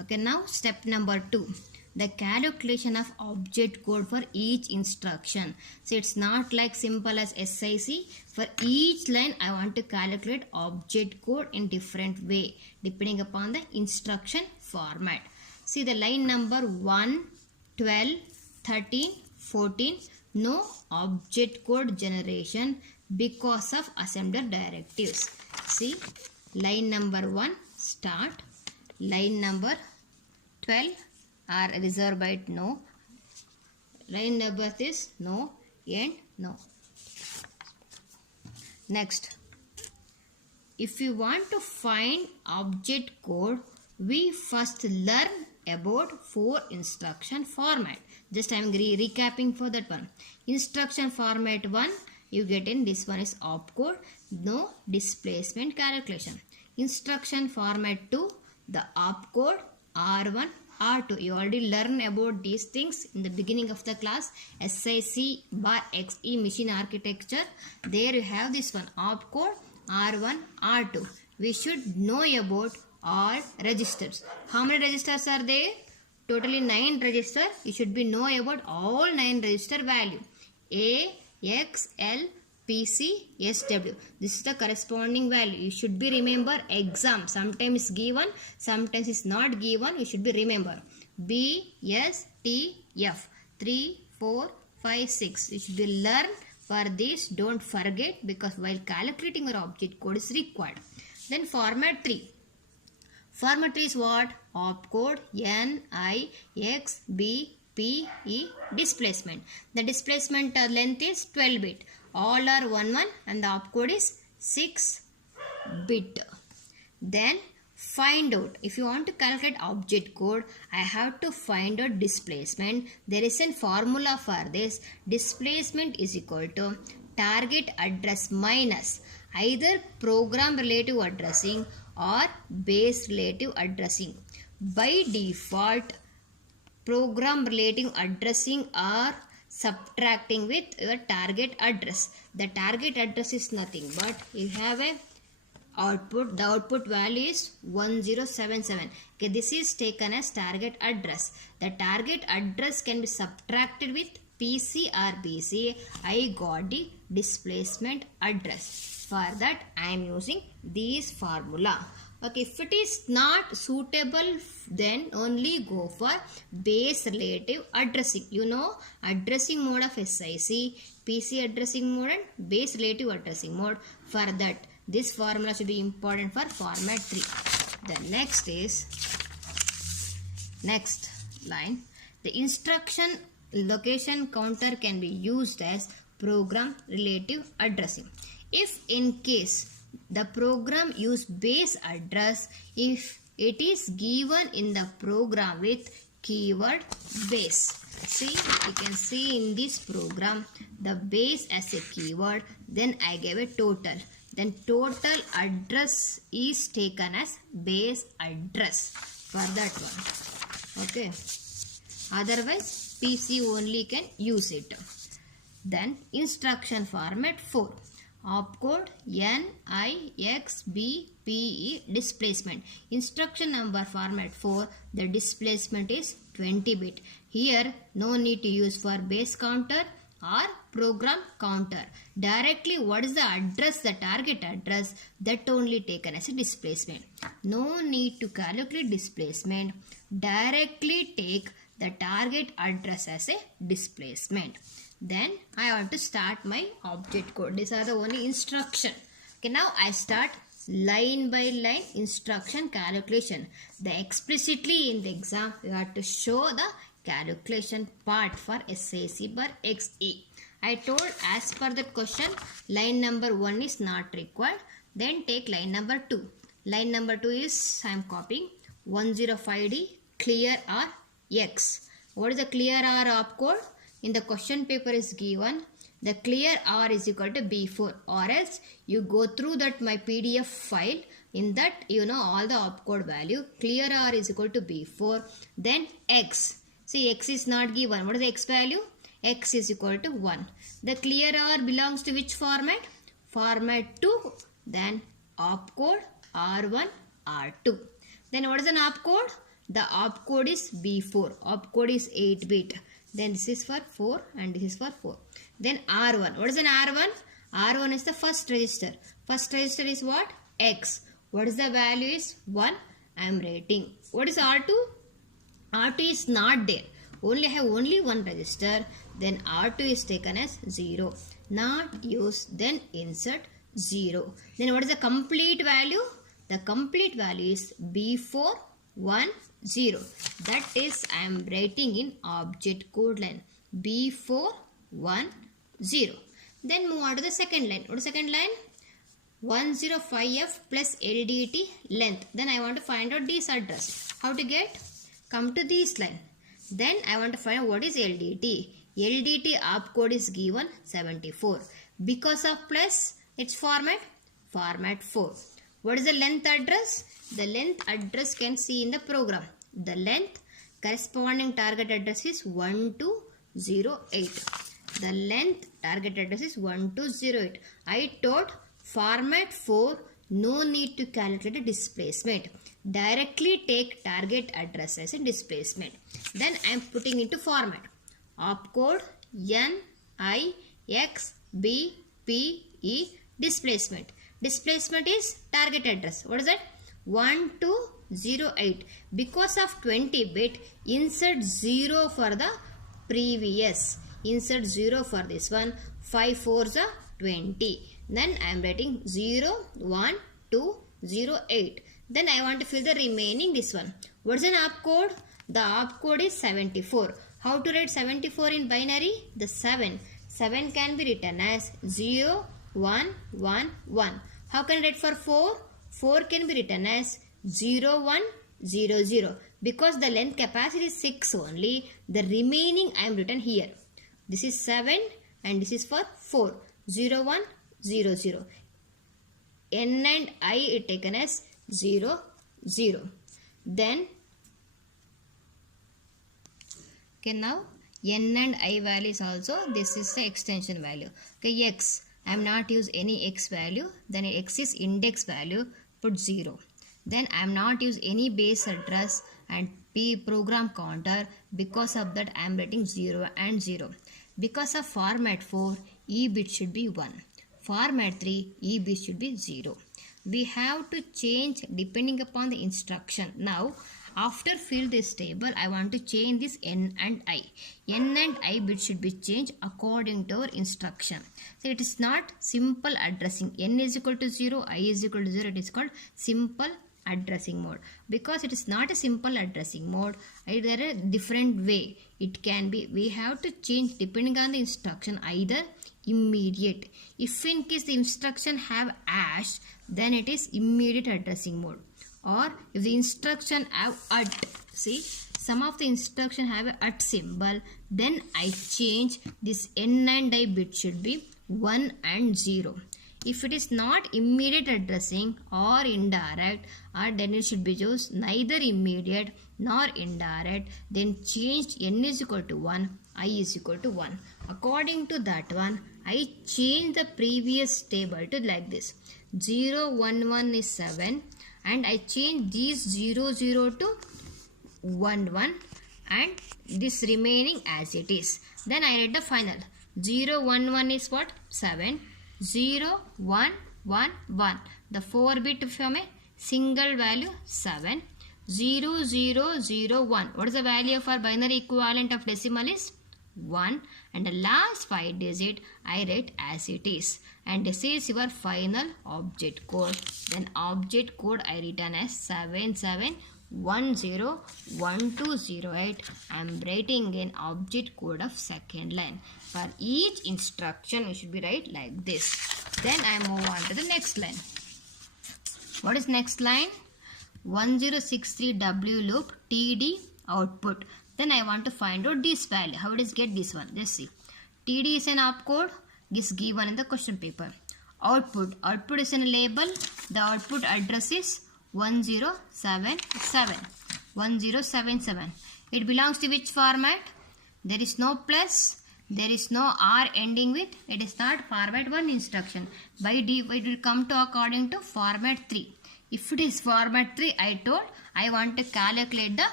Okay, now step number 2, the calculation of object code for each instruction. So it's not like simple as SIC. For each line I want to calculate object code in different way depending upon the instruction format. See the line number 1, 12, 13, 14, no object code generation because of assembler directives. See line number 1 start, line number 12 are reserved byte no, line number is no, and no. Next, if you want to find object code, we first learn about 4 instruction format. Just I am recapping for that one. Instruction format 1, you get in this one is opcode, no displacement calculation. Instruction format 2, the opcode R1, R2. You already learned about these things in the beginning of the class. SIC bar XE machine architecture. There you have this one opcode R1, R2. We should know about all registers. How many registers are there? Totally 9 registers. You should be know about all 9 register value. A, X, L, PC, SW. This is the corresponding value. You should be remember exam. Sometimes given, sometimes is not given. You should be remember. B, S, T, F. 3, 4, 5, 6. You should be learn for this. Don't forget because while calculating your object code is required. Then format 3. Format 3 is what? Opcode N, I, X, B, P, E, displacement. The displacement length is 12 bit. All are 1, 1 and the opcode is 6 bit. Then find out. If you want to calculate object code, I have to find out displacement. There is a formula for this. Displacement is equal to target address minus either program relative addressing or base relative addressing. By default, program relative addressing are subtracting with your target address. The target address is nothing but you have a output. The output value is 1077. Okay, this is taken as target address. The target address can be subtracted with PC or BC. I got the displacement address. For that I am using this formula. Okay, if it is not suitable, then only go for base relative addressing. You know, addressing mode of SIC, PC addressing mode and base relative addressing mode. For that, this formula should be important for format 3. The next is, next line, the instruction location counter can be used as program relative addressing. If in case the program use base address, if it is given in the program with keyword base. See, you can see in this program the base as a keyword, then I gave a total. Then total address is taken as base address for that one. Okay. Otherwise, PC only can use it. Then instruction format 4. Opcode N, I, X, B, P, E, displacement. Instruction number format 4, the displacement is 20 bit. Here no need to use for base counter or program counter. Directly what is the address, the target address, that only taken as a displacement. No need to calculate displacement. Directly take the target address as a displacement. Then I want to start my object code. These are the only instruction. Okay, now I start line by line instruction calculation. The explicitly in the exam you have to show the calculation part for SIC bar XE. I told as per the question line number 1 is not required. Then take line number 2. Line number 2 is I am copying 105D clear R X. What is the clear R opcode? In the question paper is given the clear R is equal to B4, or else you go through that my PDF file. In that you know all the opcode value. Clear R is equal to B4. Then X. See, X is not given. What is the X value? X is equal to 1. The clear R belongs to which format? Format 2. Then opcode R1, R2. Then what is an opcode? The opcode is B4. Opcode is 8-bit. Then this is for 4 and this is for 4. Then R1. What is an R1? R1 is the first register. First register is what? X. What is the value is 1. I am writing. What is R2? R2 is not there. I have only one register. Then R2 is taken as 0. Not used. Then insert 0. Then what is the complete value? The complete value is B4 1 0. That is I am writing in object code line B4 1 0. Then move on to the second line. What is the second line? 105F plus LDT length. Then I want to find out this address. How to get? Come to this line. Then I want to find out what is LDT. LDT opcode is given 74. Because of plus, its format 4. What is the length address? The length address can see in the program. The length corresponding target address is 1208. The length target address is 1208. I told format 4, no need to calculate a displacement. Directly take target address as a displacement. Then I am putting into format. Opcode NIXBPE displacement. Displacement is target address. What is that? 1208. Because of 20-bit, insert 0 for the previous. Insert 0 for this one. 5 4s are 20. Then I am writing 0, 1, 2, 0, 8. Then I want to fill the remaining this one. What is an opcode? The opcode is 74. How to write 74 in binary? The 7. 7 can be written as 0, 1, 1, 1. How can I write for 4? 4 can be written as 0, 1, 0, 0. Because the length capacity is 6 only, the remaining I am written here. This is 7 and this is for 4. 0, 1, 0, 0. N and I is taken as 0, 0. Then, okay, now N and I values also, this is the extension value. Okay, X, I am not use any X value, then X is index value, put 0. Then I am not use any base address and P program counter, because of that I am writing 0 and 0. Because of format 4, E bit should be 1. Format 3, E bit should be 0. We have to change depending upon the instruction. Now, after fill this table, I want to change this N and I. N and I bit should be changed according to our instruction. So, it is not simple addressing. N is equal to 0, I is equal to 0. It is called simple addressing mode. Because it is not a simple addressing mode, there is a different way. It can be, we have to change depending on the instruction, either immediate. If in case the instruction have hash, then it is immediate addressing mode. Or if the instruction have at, see, some of the instruction have a at symbol, then I change this N and I bit should be 1 and 0. If it is not immediate addressing or indirect, or then it should be just neither immediate nor indirect, then change N is equal to 1, I is equal to 1. According to that one, I change the previous table to like this. 0, 1, 1 is 7 and I change these 0, 0 to 1, 1 and this remaining as it is. Then I write the final. 0, 1, 1 is what? 7. 0, 1, 1, 1. The 4 bit from a single value 7. 0, 0, 0, 1. What is the value of our binary equivalent of decimal is 1. And the last 5 digit I write as it is. And this is your final object code. Then object code I written as 77101208. I am writing an object code of second line. For each instruction we should be write like this. Then I move on to the next line. What is next line? 1063W loop TD output. Then I want to find out this value. How it is get this one? Let's see. TD is an opcode is given in the question paper. Output is in a label. The output address is 1077. 1077. It belongs to which format? There is no plus. There is no R ending with. It is not format 1 instruction. By default it will come to according to format 3. If it is format 3, I told I want to calculate the